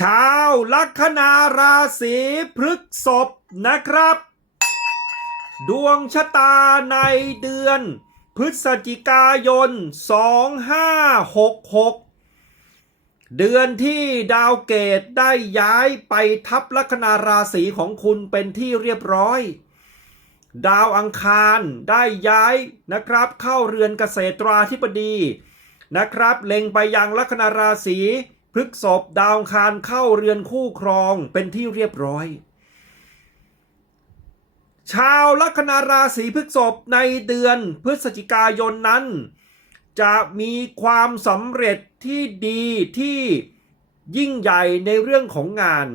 ชาวลัคนาราศีพฤกษภนะครับ ดวงชะตาในเดือน พฤศจิกายน 2566 เดือนที่ดาวเกตได้ย้ายไปทับลัคนาราศีของคุณเป็นที่เรียบร้อย ดาวอังคารได้ย้ายนะครับ เข้าเรือนเกษตราธิบดีนะครับ เล็งไปยังลัคนาราศี พฤกษภดาวคารเข้าเรือนคู่ครองเป็นที่เรียบร้อย ชาวลัคนาราศีพฤกษภในเดือนพฤศจิกายนนั้น จะมีความสำเร็จที่ดีที่ยิ่งใหญ่ในเรื่องของงาน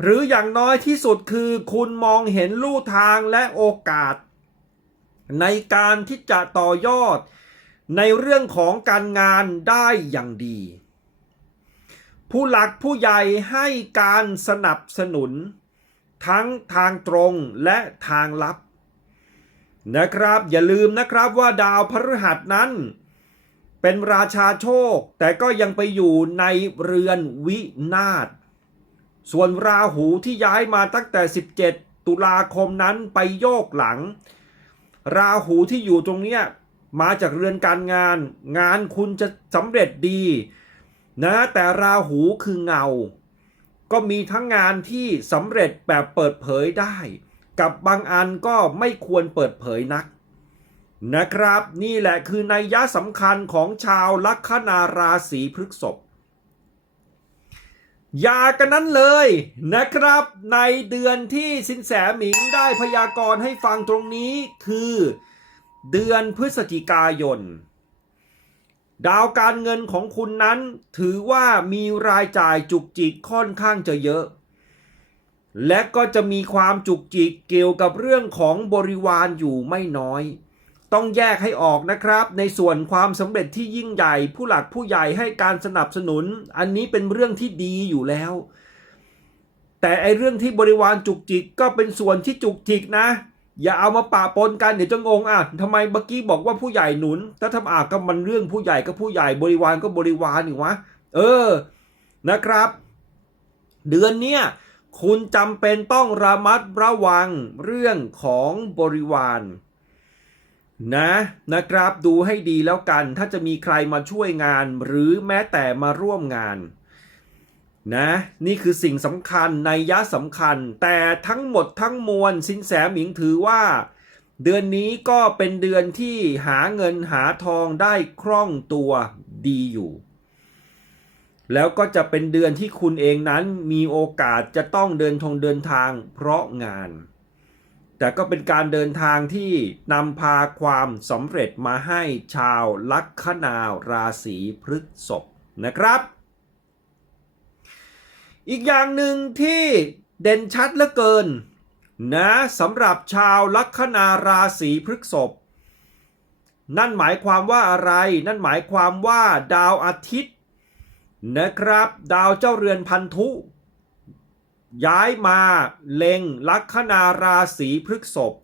หรืออย่างน้อยที่สุดคือคุณมองเห็นลู่ทางและโอกาส ในการที่จะต่อยอดในเรื่องของการงานได้อย่างดี ผู้หลักผู้ใหญ่ให้การสนับสนุน ทั้งทางตรงและทางลับ นะครับอย่าลืมนะครับว่าดาวพฤหัสนั้น เป็นราชาโชค แต่ก็ยังไปอยู่ในเรือนวินาศส่วนราหูที่ย้ายมาตั้งแต่ 17 ตุลาคมนั้นไปโยกหลัง ราหูที่อยู่ตรงเนี้ยมาจากเรือนการงาน งานคุณจะสำเร็จดี นะแต่ราหูคือเงา ก็มีทั้งงานที่สำเร็จแบบเปิดเผยได้ กับบางอันก็ไม่ควรเปิดเผยนัก นะครับนี่แหละคือนัยยะสำคัญของชาวลัคนาราศีพฤษภอย่ากันนั้นเลยนะครับ ในเดือนที่สินแสหมิงได้พยากรณ์ให้ฟังตรงนี้คือ เดือนพฤศจิกายน ดาวการเงินของคุณนั้นถือว่ามีรายจ่ายจุกจิกค่อนข้างจะเยอะ และก็จะมีความจุกจิกเกี่ยวกับเรื่องของบริวารอยู่ไม่น้อย ต้องแยกให้ออกนะครับ ในส่วนความสำเร็จที่ยิ่งใหญ่ ผู้หลักผู้ใหญ่ให้การสนับสนุน อันนี้เป็นเรื่องที่ดีอยู่แล้ว แต่ไอเรื่องที่บริวารจุกจิกก็เป็นส่วนที่จุกจิกนะ อย่าเอามาปะปนกันเดี๋ยวจะงงอะทำไมเมื่อกี้บอกว่าผู้ใหญ่หนุนถ้าทำอะก็มันเรื่องผู้ใหญ่ก็ผู้ใหญ่บริวารก็บริวารนี่วะเออนะครับ เดือนเนี้ยคุณจำเป็นต้องระมัดระวังเรื่องของบริวารนะนะครับดูให้ดีแล้วกัน ถ้าจะมีใครมาช่วยงานหรือแม้แต่มาร่วมงาน นะนี่คือสิ่งสำคัญในยะสำคัญ แต่ทั้งหมดทั้งมวลสินแสหมิงถือว่า เดือนนี้ก็เป็นเดือนที่หาเงินหาทองได้คล่องตัวดีอยู่ แล้วก็จะเป็นเดือนที่คุณเองนั้นมีโอกาสจะต้องเดินทงเดินทางเพราะงาน แต่ก็เป็นการเดินทางที่นำพาความสำเร็จมาให้ชาวลัคนาราศีพฤษภนะครับ อีกอย่างหนึ่งที่เด่นชัดเหลือเกิน นะสำหรับชาวลัคนาราศีพฤษภนั่นหมายความว่าอะไร นั่นหมายความว่าดาวอาทิตย์นะครับ ดาวเจ้าเรือนพันธุ ย้ายมาเล็งลัคนาราศีพฤษภ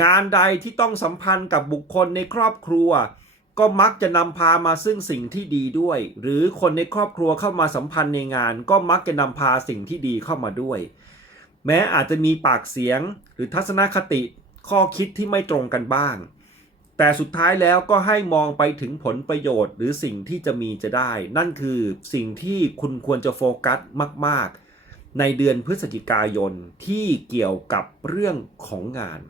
งานใดที่ต้องสัมพันธ์กับบุคคลในครอบครัว ก็มักจะนำพามาซึ่งสิ่งที่ดีด้วย หรือคนในครอบครัวเข้ามาสัมพันธ์ในงาน ก็มักจะนำพาสิ่งที่ดีเข้ามาด้วย แม้อาจจะมีปากเสียง หรือทัศนคติข้อคิดที่ไม่ตรงกันบ้าง แต่สุดท้ายแล้วก็ให้มองไปถึงผลประโยชน์ หรือสิ่งที่จะมีจะได้ นั่นคือสิ่งที่คุณควรจะโฟกัสมาก ๆ ในเดือนพฤศจิกายนที่เกี่ยวกับเรื่องของงาน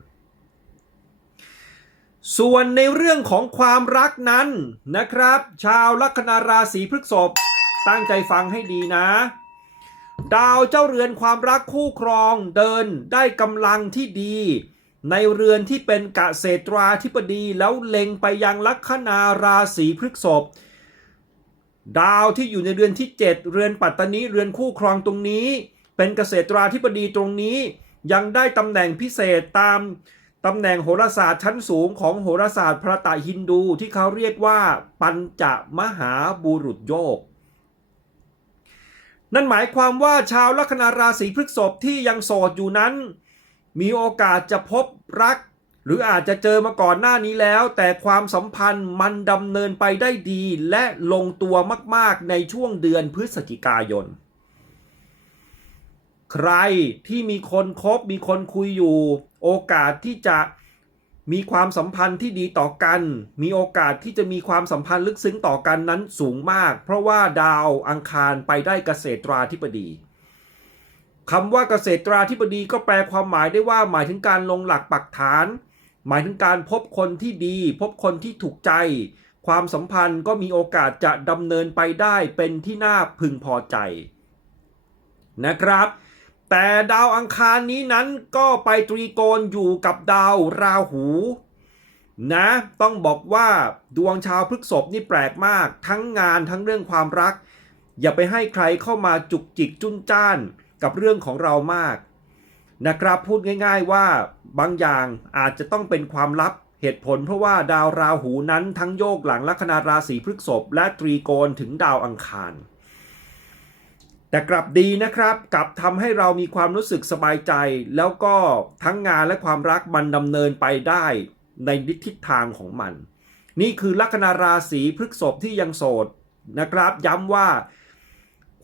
ส่วนในเรื่องของความรักนั้นนะครับ ชาวลัคนาราศีพฤษภตั้งใจฟังให้ดีนะ ดาวเจ้าเรือนความรักคู่ครองเดินได้กำลังที่ดี ในเรือนที่เป็นกะเศตราธิปดีแล้วเล็งไปยังลัคนาราศีพฤษภดาวที่อยู่ในเรือนที่ 7 เรือนปัตตานีเรือนคู่ครองตรงนี้ เป็นเกษตราธิปดีตรงนี้ ยังได้ตำแหน่งพิเศษตาม ตำแหน่งโหราศาสตร์ชั้นสูงของโหราศาสตร์พระตาฮินดูที่เขาเรียกว่า ปัญจมหาบุรุษโยก นั่นหมายความว่าชาวลัคนาราศีพฤษภที่ยังโสดอยู่นั้น มีโอกาสจะพบรัก หรืออาจจะเจอมาก่อนหน้านี้แล้ว แต่ความสัมพันธ์มันดำเนินไปได้ดีและลงตัวมากๆในช่วงเดือนพฤศจิกายน ใครที่มีคนคบมีคนคุยอยู่ โอกาสที่จะมีความสัมพันธ์ที่ดีต่อกัน มีโอกาสที่จะมีความสัมพันธ์ลึกซึ้งต่อกันนั้นสูงมาก เพราะว่าดาวอังคารไปได้เกษตราธิบดีคำว่าเกษตราธิบดีก็แปลความหมายได้ว่าหมายถึงการลงหลักปักฐาน หมายถึงการพบคนที่ดี พบคนที่ถูกใจ ความสัมพันธ์ก็มีโอกาสจะดำเนินไปได้เป็นที่น่าพึงพอใจนะครับ แต่ดาวอังคารนี้นั้นก็ไปตรีโกณอยู่กับดาวราหูนะ ต้องบอกว่าดวงชาวพฤกษภนี่แปลกมาก ทั้งงานทั้งเรื่องความรัก อย่าไปให้ใครเข้ามาจุกจิกจุนจ้านกับเรื่องของเรามากนะครับพูดง่าย ๆว่าบางอย่างอาจจะต้องเป็นความลับเหตุผลเพราะว่าดาวราหูนั้นทั้งโยกหลังลัคนาราศีพฤกษภและตรีโกณถึงดาวอังคาร แต่กลับดีนะครับกลับทำให้เรามีความรู้สึกสบายใจ แล้วก็ทั้งงานและความรักมันดำเนินไปได้ในทิศทางของมัน นี่คือลัคนาราศีพฤกษภที่ยังโสดนะครับ ย้ำว่า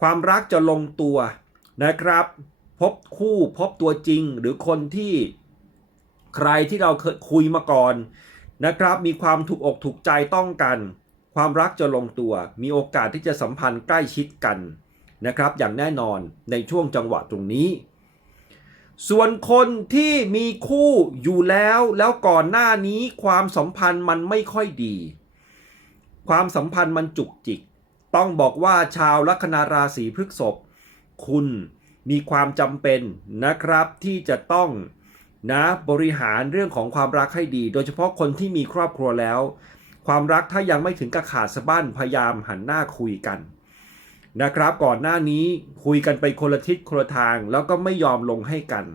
ความรักจะลงตัวนะครับ พบคู่พบตัวจริงหรือคนที่ใครที่เราเคยคุยมาก่อนนะครับ มีความถูกอกถูกใจต้องกัน ความรักจะลงตัว มีโอกาสที่จะสัมพันธ์ใกล้ชิดกัน นะครับอย่างแน่นอนในช่วงจังหวะตรงนี้ ส่วนคนที่มีคู่อยู่แล้วแล้วก่อนหน้านี้ความสัมพันธ์มันไม่ค่อยดี ความสัมพันธ์มันจุกจิก ต้องบอกว่าชาวลัคนาราศีพฤษภคุณมีความจำเป็นนะครับที่จะต้องนะบริหารเรื่องของความรักให้ดี โดยเฉพาะคนที่มีครอบครัวแล้ว ความรักถ้ายังไม่ถึงกับขาดสะบั้นพยายามหันหน้าคุยกัน นะครับ ก่อนหน้านี้คุยกันไปคนละทิศคนละทาง แล้วก็ไม่ยอมลงให้กัน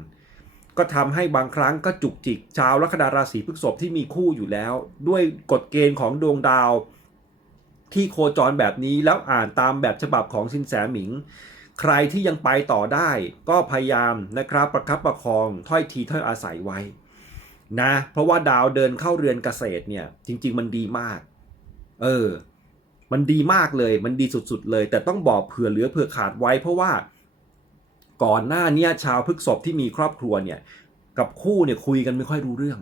ก็ทำให้บางครั้งก็จุกจิก ชาวลัคนาราศีพฤษภที่มีคู่อยู่แล้ว ด้วยกฎเกณฑ์ของดวงดาว ที่โคจรแบบนี้แล้วอ่านตามแบบฉบับของสินแสหมิง ใครที่ยังไปต่อได้ ก็พยายามนะครับประคับประคองถ้อยทีถ้อยอาศัยไว้นะเพราะว่าดาวเดินเข้าเรือนเกษตรเนี่ยจริง ๆ มันดีมาก เออ มันดีมากเลย มันดีสุดๆเลย แต่ต้องบอกเผื่อเหลือเผื่อขาดไว้ เพราะว่าก่อนหน้าเนี้ชาวพฤกษภที่มีครอบครัวเนี่ยกับคู่เนี่ยคุยกันไม่ค่อยรู้เรื่อง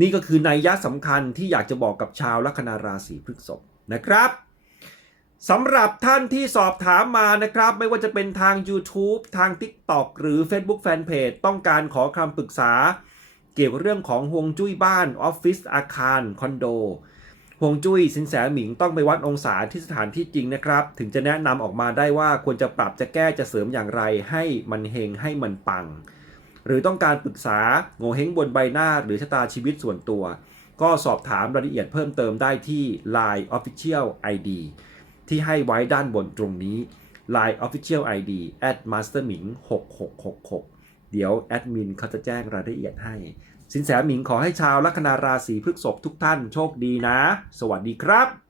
นี่ก็คือนัยยะสำคัญที่อยากจะบอกกับชาวลัคนาราศีพฤกษภนะครับสำหรับท่านที่สอบถามมานะครับ ไม่ว่าจะเป็นทาง YouTube ทาง TikTok หรือ Facebook Fanpage ต้องการขอคำปรึกษา เกี่ยวกับเรื่องของฮวงจุ้ยบ้านออฟฟิศอาคาร คอนโด วงจุ้ยสินแสหมิงต้องไปวัดองศาที่สถานที่จริงนะครับ ถึงจะแนะนำออกมาได้ว่าควรจะปรับจะแก้จะเสริมอย่างไร ให้มันเฮงให้มันปัง หรือต้องการปรึกษาโงเฮงบนใบหน้าหรือชะตาชีวิตส่วนตัว ก็สอบถามรายละเอียดเพิ่มเติมได้ที่ Line Official ID ที่ให้ไว้ด้านบนตรงนี้ Line Official ID at masterming 6666 เดี๋ยวแอดมินเขาจะแจ้งรายละเอียดให้ สินแสหมิงขอให้ชาวลัคนาราศีพฤษภทุกท่านโชคดีนะ สวัสดีครับ